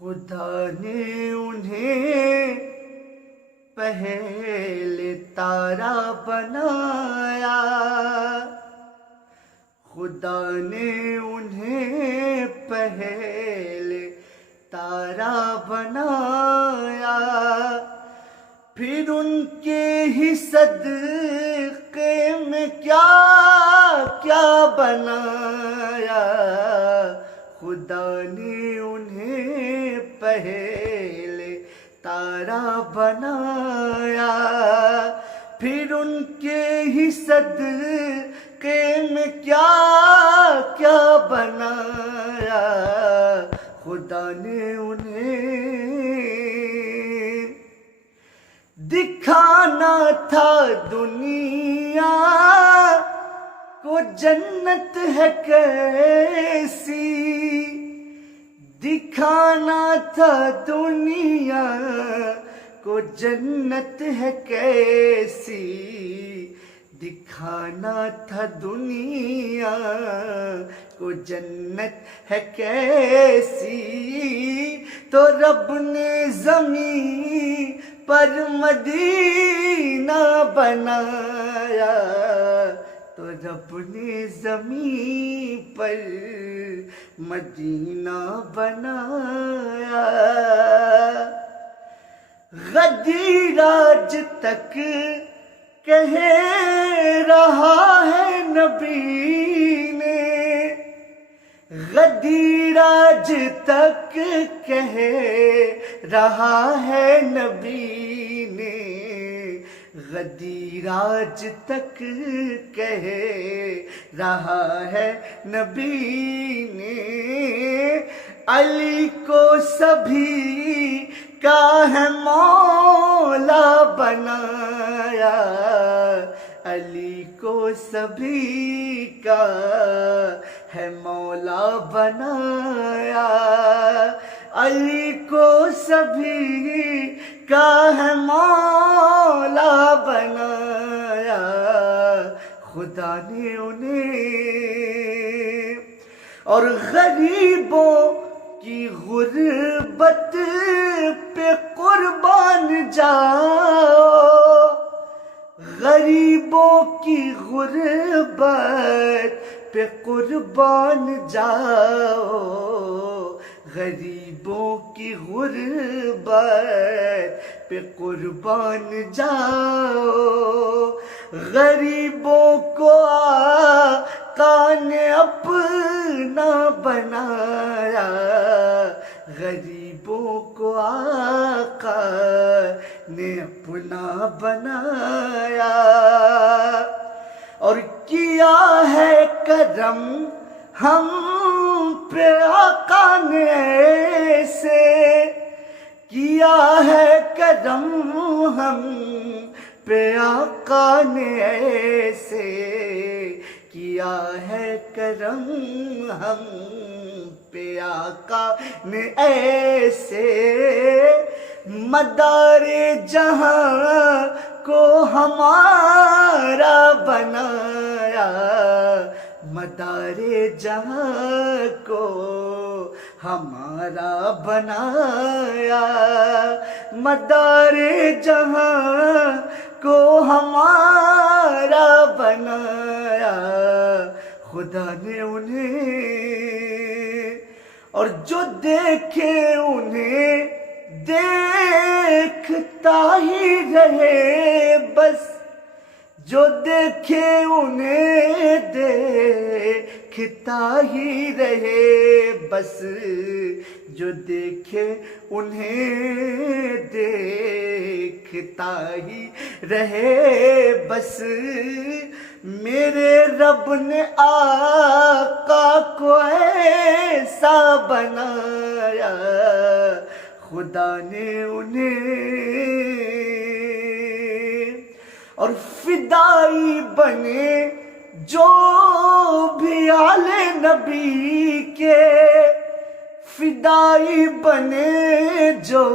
خدا نے انہیں پہلے تارا بنایا، خدا نے انہیں پہلے تارا بنایا، پھر ان کے ہی صدقے میں کیا کیا بنایا، خدا نے انہیں پہلے تارا بنایا، پھر ان کے ہی صدقے میں کیا کیا بنایا، خدا نے انہیں دکھانا تھا دنیا کو جنت ہے کیسی، دکھانا تھا دنیا کو جنت ہے کیسی، دکھانا تھا دنیا کو جنت ہے کیسی، تو رب نے زمین پر مدینہ بنایا، تو رب نے زمین پر مدینہ بنایا، غدیر آج تک کہہ رہا ہے نبی نے، غدیر آج تک کہہ رہا ہے نبی نے، غدیر آج تک کہہ رہا ہے نبی نے، علی کو سبھی کا ہے مولا بنایا، علی کو سبھی کا ہے مولا بنایا، علی کو سبھی کا ہے مولا بنایا، خدا نے انہیں، اور غریبوں کی غربت پہ قربان جاؤ، غریبوں کی غربت پہ قربان جاؤ، غریبوں کی غربت پہ قربان جاؤ، غریبوں کو آقا نے اپنا بنایا، غریبوں کو آقا نے اپنا بنایا، اور کیا ہے کرم ہم پہ آقا نے ایسے، کیا ہے کرم ہم پہ آقا نے ایسے، کیا ہے کرم ہم پہ آقا نے ایسے، مدار جہاں کو ہمارا بنایا، مدار جہاں کو ہمارا بنایا، مدار جہاں کو ہمارا بنایا، خدا نے انہیں، اور جو دیکھے انہیں دیکھتا ہی رہے بس، جو دیکھے انہیں دیکھتا ہی رہے بس، جو دیکھے انہیں دیکھتا ہی رہے بس، میرے رب نے آقا کو ایسا بنایا، خدا نے انہیں، اور فدائی بنے جو بھی آل نبی کے، فدائی بنے جو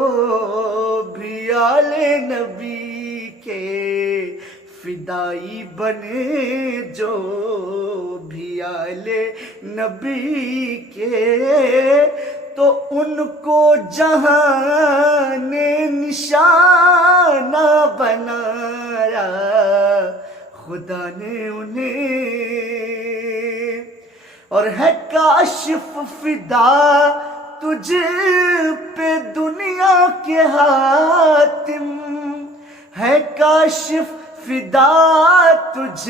بھی آل نبی کے، فدائی بنے جو بھی آل نبی کے، تو ان کو جہاں نے نشانہ بنایا، خدا نے انہیں، اور ہے کاشف فدا تجھ پہ دنیا کے حاتم، ہے کاشف فدا تجھ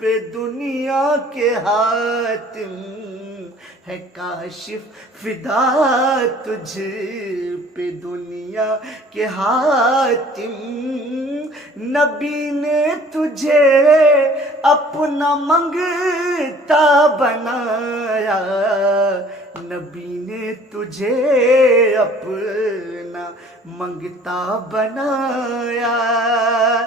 پہ دنیا کے حاتم، ہے کاشف فدا تجھ پہ دنیا کے حاتم، نبی نے تجھے اپنا منگتا بنایا، نبی نے تجھے اپنا منگتا بنایا۔